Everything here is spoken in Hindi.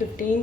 15